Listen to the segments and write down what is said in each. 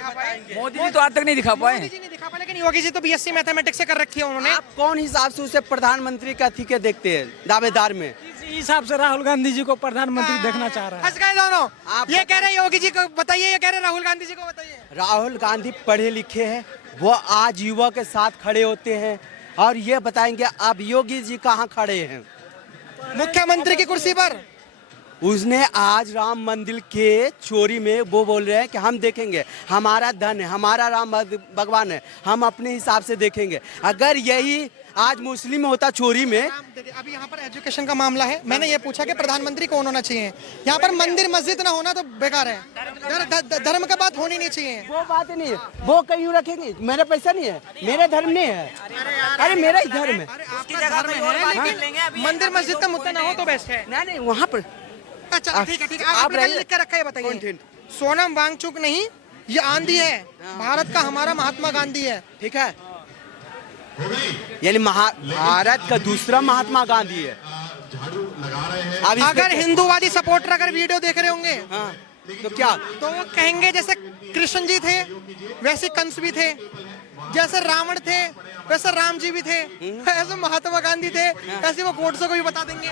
मोदी जी तो आज तक नहीं दिखा पाए। मोदी जी नहीं दिखा पाए, लेकिन योगी जी तो बीएससी मैथमेटिक्स से कर रखी है उन्होंने। आप कौन हिसाब से उसे प्रधानमंत्री का थी के देखते हैं दावेदार में? इस हिसाब से राहुल गांधी जी को प्रधानमंत्री देखना चाह रहा है। फंस गए दोनों। आप ये कह रहे हैं योगी जी को बताइए, ये कह रहे हैं राहुल गांधी जी को बताइए। राहुल गांधी पढ़े लिखे हैं, वो आज युवा के साथ खड़े होते हैं और ये बताएंगे अब योगी जी कहाँ खड़े हैं। मुख्यमंत्री की कुर्सी पर उसने आज राम मंदिर के चोरी में वो बोल रहे हैं कि हम देखेंगे, हमारा धन है, हमारा राम भगवान है, हम अपने हिसाब से देखेंगे। अगर यही आज मुस्लिम होता चोरी में। अभी यहाँ पर एजुकेशन का मामला है, मैंने ये पूछा कि प्रधानमंत्री कौन होना चाहिए। यहाँ पर मंदिर मस्जिद ना होना तो बेकार है, धर्म का बात होनी नहीं चाहिए। वो बात नहीं है, वो कहीं रखेंगे, मेरा पैसा नहीं है, मेरे धर्म नहीं है, अरे मेरा ही धर्म है। मंदिर मस्जिद का मुद्दा ना हो तो बेस्ट है। नहीं वहाँ पर अच्छा ठीक है ठीक है, आपने लिख कर रखा है, बताइए। सोनम वांगचुक नहीं, ये आंधी है, भारत का हमारा महात्मा गांधी है। ठीक है, यानी भारत का दूसरा महात्मा गांधी है। अगर हिंदूवादी सपोर्टर अगर वीडियो देख रहे होंगे हाँ, तो क्या तो वो कहेंगे जैसे कृष्ण जी थे वैसे कंस भी थे, जैसे रावण थे वैसे राम जी भी थे, ऐसे महात्मा गांधी थे, ऐसे वो गोडसे को भी बता देंगे।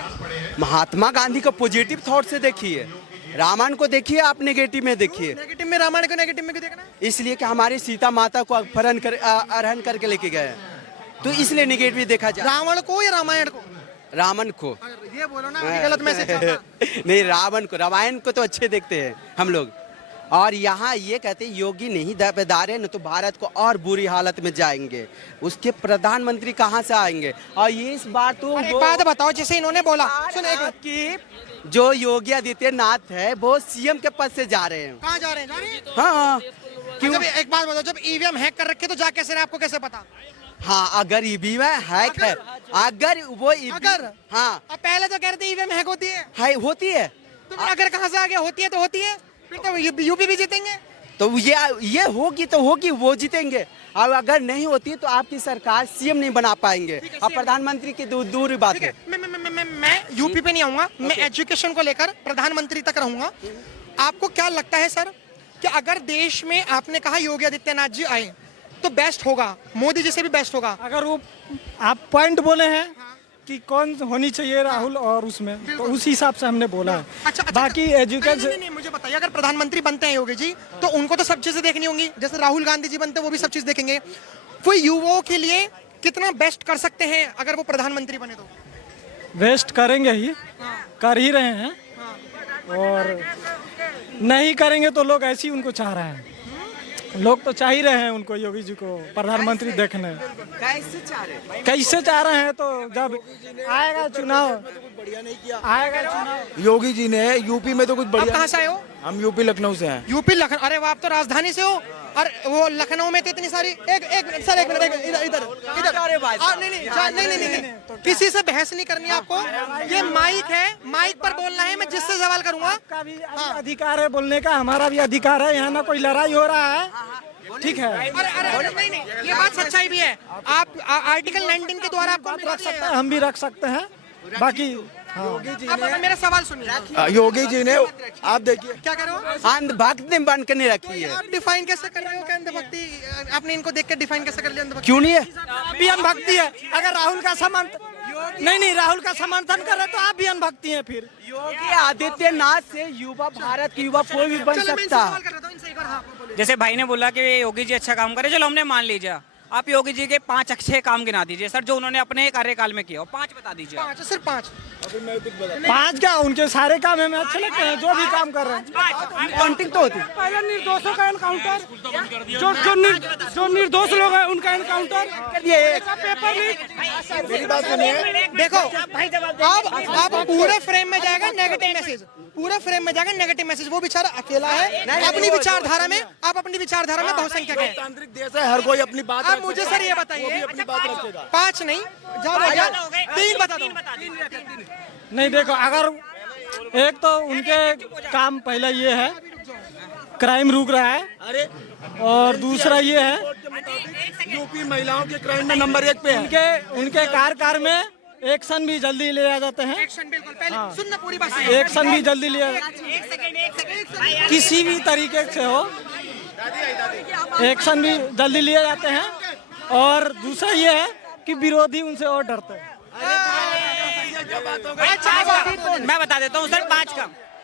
महात्मा गांधी को पॉजिटिव थॉट से देखिए, रामायण को देखिए, आप नेगेटिव में देखिए। नेगेटिव में रामायण को नेगेटिव में क्यों देखना? इसलिए कि हमारी सीता माता को अपहरण करके लेके गए, तो इसलिए नेगेटिव देखा जाए। रावण को या रामायण को? रावण को। ये बोलो ना, गलत मैसेज आता। नहीं, रावण को, रामायण को तो अच्छे देखते हैं हम लोग। और यहाँ ये कहते हैं योगी नहीं दावेदार है न तो भारत को और बुरी हालत में जाएंगे, उसके प्रधानमंत्री कहाँ से आएंगे। और ये इस बार तो एक बात बताओ, जैसे इन्होंने बोला सुनो कि जो योगी आदित्यनाथ है वो सीएम के पद से जा रहे हैं। कहाँ जा रहे हैं? हाँ क्यों? एक बात बताओ, जब ईवीएम हैक कर रखे तो जा कैसे रहे, आपको कैसे पता? हाँ, अगर ईवीएम हैक है, अगर वो अगर हाँ, अब पहले तो कह रहे थे ईवीएम हैक होती है, होती है, तो फिर अगर कहाँ से आ गया होती है तो होती है, फिर तो यूपी भी जीतेंगे। तो ये होगी तो होगी, वो जीतेंगे। और अगर नहीं होती तो आपकी सरकार सीएम नहीं बना पाएंगे, और प्रधानमंत्री की दूर बात है। मैं यूपी पे नहीं आऊंगा, मैं एजुकेशन को लेकर प्रधानमंत्री तक रहूंगा। आपको क्या लगता है सर कि अगर देश में आपने कहा योगी आदित्यनाथ जी आए तो बेस्ट होगा, मोदी जी से भी बेस्ट होगा? अगर वो आप पॉइंट बोले हैं कि कौन होनी चाहिए राहुल और उसमें, तो उस हिसाब से हमने बोला है। अच्छा, बाकी एजुकेशन नहीं, मुझे बताइए, अगर प्रधानमंत्री बनते हैं योगी जी तो उनको तो सब चीजें देखनी होंगी, जैसे राहुल गांधी जी बनते हैं वो भी सब चीज देखेंगे। वो युवाओं के लिए कितना बेस्ट कर सकते हैं अगर वो प्रधानमंत्री बने तो? वेस्ट करेंगे ही, कर ही रहे हैं, और नहीं करेंगे तो लोग ऐसे ही उनको चाह रहे हैं। लोग तो चाह ही रहे हैं उनको, योगी जी को प्रधानमंत्री देखने। कैसे चाह रहे हैं? तो जब आएगा चुनाव, आएगा चुनाव। योगी जी ने यूपी में तो कुछ आप बढ़िया। कहाँ से आए हो? हम यूपी लखनऊ से हैं। यूपी लखनऊ? अरे वो आप तो राजधानी से हो, और वो लखनऊ में तो इतनी सारी एक सर एक मिनट, इधर इधर नहीं, किसी से बहस नहीं करनी आपको। ये माइक है, माइक पर बोलना है, मैं जिससे सवाल करूंगा। आपका भी अधिकार है बोलने का, हमारा भी अधिकार है। यहाँ ना कोई लड़ाई हो रहा है, ठीक है। अरे नहीं, ये बात सच्चाई भी है। आप आर्टिकल 19 के द्वारा आपको रख सकते हैं, हम भी रख सकते हैं। बाकी आप मेरा सवाल सुनिए। योगी जी ने, आप देखिए क्या कर रहे हो? अंधभक्ति बन के नहीं रखी है। आप डिफाइन कैसे कर रहे हो कि अंधभक्ति? आपने इनको देख के डिफाइन कैसे कर लिया अंधभक्ति? क्यों नहीं है? भी अनभक्ति है। अगर राहुल का समर्थन नहीं राहुल का समर्थन कर रहे तो आप भी अनभक्ति हैं। फिर योगी आदित्यनाथ से युवा, भारत के युवा कोई भी बन सकता। जैसे भाई ने बोला कि योगी जी अच्छा काम करे, चलो हमने मान लीजिए। आप योगी जी के 5 अच्छे काम गिना दीजिए सर, जो उन्होंने अपने कार्यकाल में किया, और 5 बता दीजिए। 5? सिर्फ 5? 5 क्या, उनके सारे काम हमें अच्छे लगते हैं, जो भी काम कर रहे हैं। काउंटिंग तो होती। पहले निर्दोषों का एनकाउंटर, जो निर्दोष लोग हैं उनका एनकाउंटर, पेपर लीक। मेरी बात सुनिए, देखो अब पूरे फ्रेम में जाएगा नेगेटिव मैसेज, पूरे फ्रेम में जाएगा नेगेटिव मैसेज। वो बेचारा अकेला है अपनी विचारधारा में, आप अपनी विचारधारा में बहुसंख्यक है। तांत्रिक देश है, हर कोई अपनी बात। आप मुझे सर ये बताइए, अपनी बात रखेगा। 5 नहीं, ज्यादा 3 बता दो। नहीं देखो, अगर एक तो उनके काम पहला ये है, क्राइम रुक रहा है, अरे और दूसरा ये है यूपी महिलाओं के क्राइम में नंबर 1 पे है। उनके कार्यकाल में एक्शन भी जल्दी ले आ जाते हैं। एक्शन बिल्कुल, पहले सुनना पूरी बात। एक्शन भी जल्दी ले, किसी भी तरीके से हो, एक्शन भी जल्दी लिए जाते हैं। और दूसरा ये है कि विरोधी उनसे और डरते हैं। मैं बता देता हूँ सर,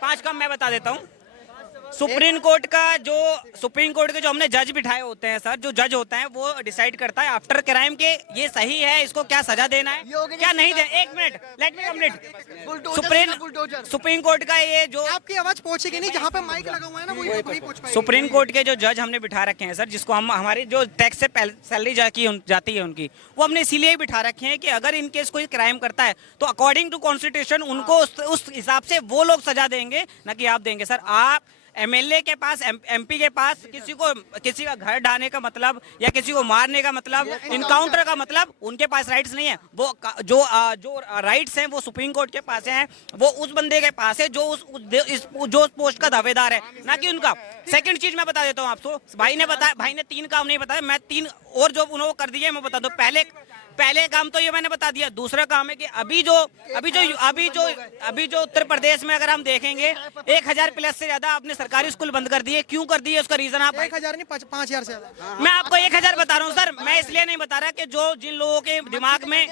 पांच काम मैं बता देता हूँ। सुप्रीम कोर्ट के जो हमने जज बिठाए होते हैं सर, जो जज होता है वो डिसाइड करता है आफ्टर क्राइम के ये सही है, इसको क्या सजा देना है, क्या नहीं देना। एक minute, let me complete. Supreme court का ये जो आपकी आवाज पहुंचेगी नहीं, जहाँ पे माइक लगा हुआ है ना वही पहुंच पाएगी। सुप्रीम कोर्ट के जो जज हमने बिठा रखे हैं सर, जिसको हम हमारी जो टैक्स से सैलरी जाती है उनकी, वो हमने इसीलिए बिठा रखे हैं कि अगर इनकेस कोई क्राइम करता है तो अकॉर्डिंग टू कॉन्स्टिट्यूशन उनको उस हिसाब से वो लोग सजा देंगे, ना कि आप देंगे। सर आप एमएलए के पास, एमपी के पास किसी का घर ढाने का मतलब या किसी को मारने का मतलब, इनकाउंटर का मतलब, उनके पास राइट्स नहीं है। वो जो राइट्स हैं वो सुप्रीम कोर्ट के पास हैं, वो उस बंदे के पास है जो उस पोस्ट का दावेदार है, ना कि उनका। सेकंड चीज मैं बता देता हूँ आपको, भाई ने 3 काम नहीं बताया, मैं 3 और जो उन्होंने कर दिए मैं बता दूं। पहले काम तो ये मैंने बता दिया। दूसरा काम है कि अभी जो उत्तर प्रदेश में अगर हम देखेंगे 1000 प्लस से ज्यादा आपने सरकारी स्कूल बंद कर दिए। क्यों कर दिए उसका रीजन आप 1000 नहीं 5000 से ज्यादा। मैं आपको 1000 बता रहा हूँ सर, मैं इसलिए नहीं बता रहा कि जिन लोगों के दिमाग में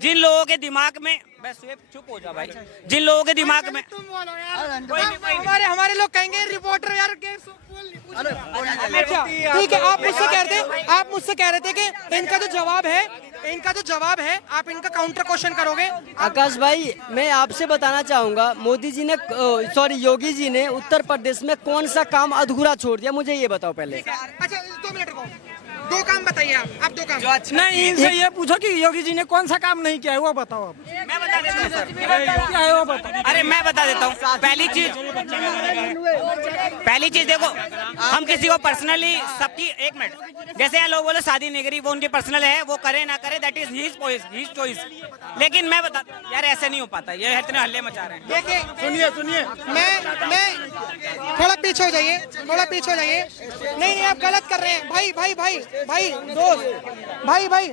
जिन लोगों के दिमाग में, बस चुप हो जा भाई, जिन लोगों के दिमाग में हमारे लोग कहेंगे रिपोर्टर यार अच्छा ठीक है। आप मुझसे कह रहे थे कि इनका जो जवाब है आप इनका काउंटर क्वेश्चन करोगे। आकाश भाई, मैं आपसे बताना चाहूंगा, योगी जी ने उत्तर प्रदेश में कौन सा काम अधूरा छोड़ दिया, मुझे ये बताओ पहले। अच्छा 2 मिनट को 2 काम बताइए आप 2 काम। नहीं, इनसे ये पूछो कि योगी जी ने कौन सा काम नहीं किया है वो बताओ आप। मैं बता देता हूँ सर, क्या है वो बताओ। अरे मैं बता देता हूँ। पहली चीज देखो, हम किसी को पर्सनली सबकी, एक मिनट, जैसे यहाँ लोग बोले शादी नहीं करी, वो उनकी पर्सनल है, वो करे ना करे दैट इज हिज चॉइस। लेकिन मैं बता यार, ऐसे नहीं हो पाता, ये इतने हल्ले मचा रहे हैं। देखिए सुनिए, मैं थोड़ा पीछे हो जाइए, नहीं आप गलत कर रहे हैं भाई दोस्त भाई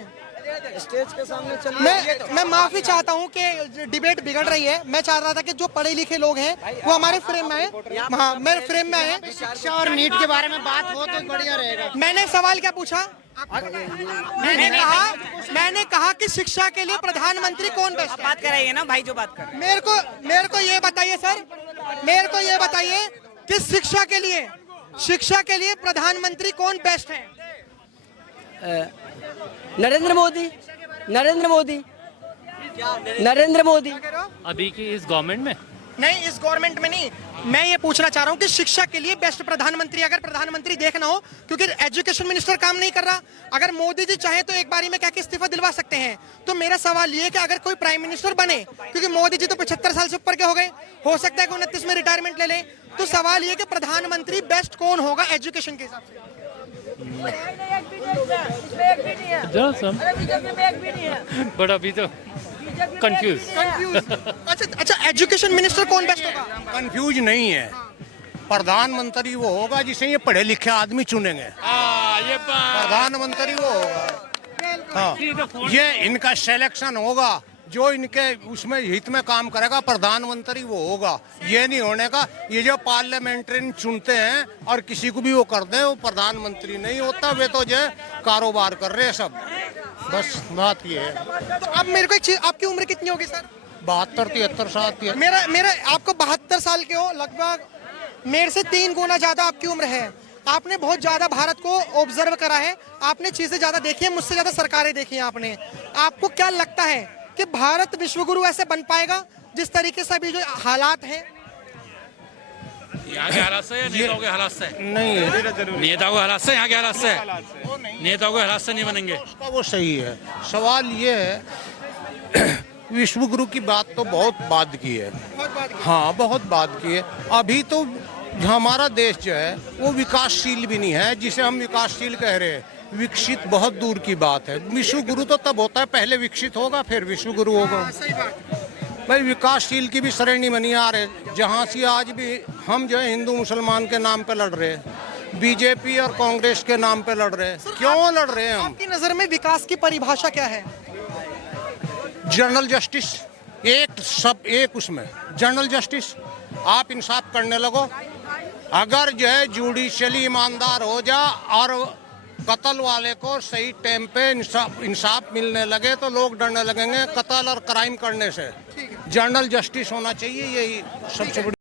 स्टेज के सामने चलिए। मैं माफी चाहता हूँ कि डिबेट बिगड़ रही है। मैं चाह रहा था कि जो पढ़े लिखे लोग हैं वो हमारे फ्रेम में आए। हाँ, मेरे फ्रेम में आए। शिक्षा और नीट के बारे में बात हो तो बढ़िया रहेगा। मैंने सवाल क्या पूछा? मैंने कहा कि शिक्षा के लिए प्रधानमंत्री कौन बेस्ट है? बात कराइए ना भाई, जो बात कर। मेरे को ये बताइए सर, मेरे को ये बताइए कि शिक्षा के लिए प्रधानमंत्री कौन बेस्ट है? नरेंद्र मोदी। अभी की इस गवर्नमेंट में नहीं, इस गवर्नमेंट में नहीं। मैं ये पूछना चाह रहा हूँ कि शिक्षा के लिए बेस्ट प्रधानमंत्री, अगर प्रधानमंत्री देखना हो, क्योंकि एजुकेशन मिनिस्टर काम नहीं कर रहा। अगर मोदी जी चाहे तो एक बारी में क्या इस्तीफा दिलवा सकते हैं। तो मेरा सवाल ये है कि अगर कोई प्राइम मिनिस्टर बने, क्योंकि मोदी जी तो 75 साल से ऊपर के हो गए, हो सकता है कि 29 में रिटायरमेंट ले लें, तो सवाल ये कि प्रधानमंत्री बेस्ट कौन होगा एजुकेशन के हिसाब से? बट अभी तो कंफ्यूज। अच्छा, एजुकेशन मिनिस्टर कौन बेस्ट होगा? कंफ्यूज नहीं है, प्रधानमंत्री वो होगा जिसे ये पढ़े लिखे आदमी चुनेंगे। प्रधानमंत्री वो होगा, हाँ, ये इनका सिलेक्शन होगा, जो इनके उसमें हित में काम करेगा प्रधानमंत्री वो होगा। ये नहीं होने का ये जो पार्लियामेंट्री चुनते हैं और किसी को भी वो करते हैं, वो प्रधानमंत्री नहीं होता। वे तो जो कारोबार कर रहे हैं सब, बस बात ये है। तो अब मेरे को एक चीज, आपकी उम्र कितनी होगी सर? 72-73 साल की है। मेरा आपको 72 साल के हो, लगभग मेरे से 3 गुना ज्यादा आपकी उम्र है। आपने बहुत ज्यादा भारत को ऑब्जर्व करा है, आपने चीजें ज्यादा देखी है, मुझसे ज्यादा सरकारें देखी हैं आपने। आपको क्या लगता है कि भारत विश्वगुरु ऐसे बन पाएगा जिस तरीके से अभी जो हालात हैं? यहाँ के हालात से या नेताओं के हालात से? नहीं, नेताओं के हालात से, यहाँ के हालात से, नेताओं के हालात से नहीं बनेंगे। उसका वो सही है। सवाल ये है, विश्वगुरु की बात तो बहुत बाद की है, हाँ बहुत बाद की है। अभी तो हमारा देश जो है वो विकासशील भी नहीं है, जिसे हम विकासशील कह रहे हैं। विकसित बहुत दूर की बात है। विश्वगुरु तो तब होता है पहले विकसित होगा फिर विश्वगुरु होगा। भाई विकासशील की भी श्रेणी में नहीं आ रहे। जहाँ से आज भी हम जो है हिंदू मुसलमान के नाम पे लड़ रहे हैं, बीजेपी और कांग्रेस के नाम पे लड़ रहे हैं। क्यों लड़ रहे हैं हम? आपकी नजर में विकास की परिभाषा क्या है? जनरल जस्टिस, एक उसमें जनरल जस्टिस, आप इंसाफ करने लगो, अगर जो है जुडिशली ईमानदार हो जा और कत्ल वाले को सही टाइम पे इंसाफ मिलने लगे तो लोग डरने लगेंगे कत्ल और क्राइम करने से। जनरल जस्टिस होना चाहिए, यही सबसे बड़ी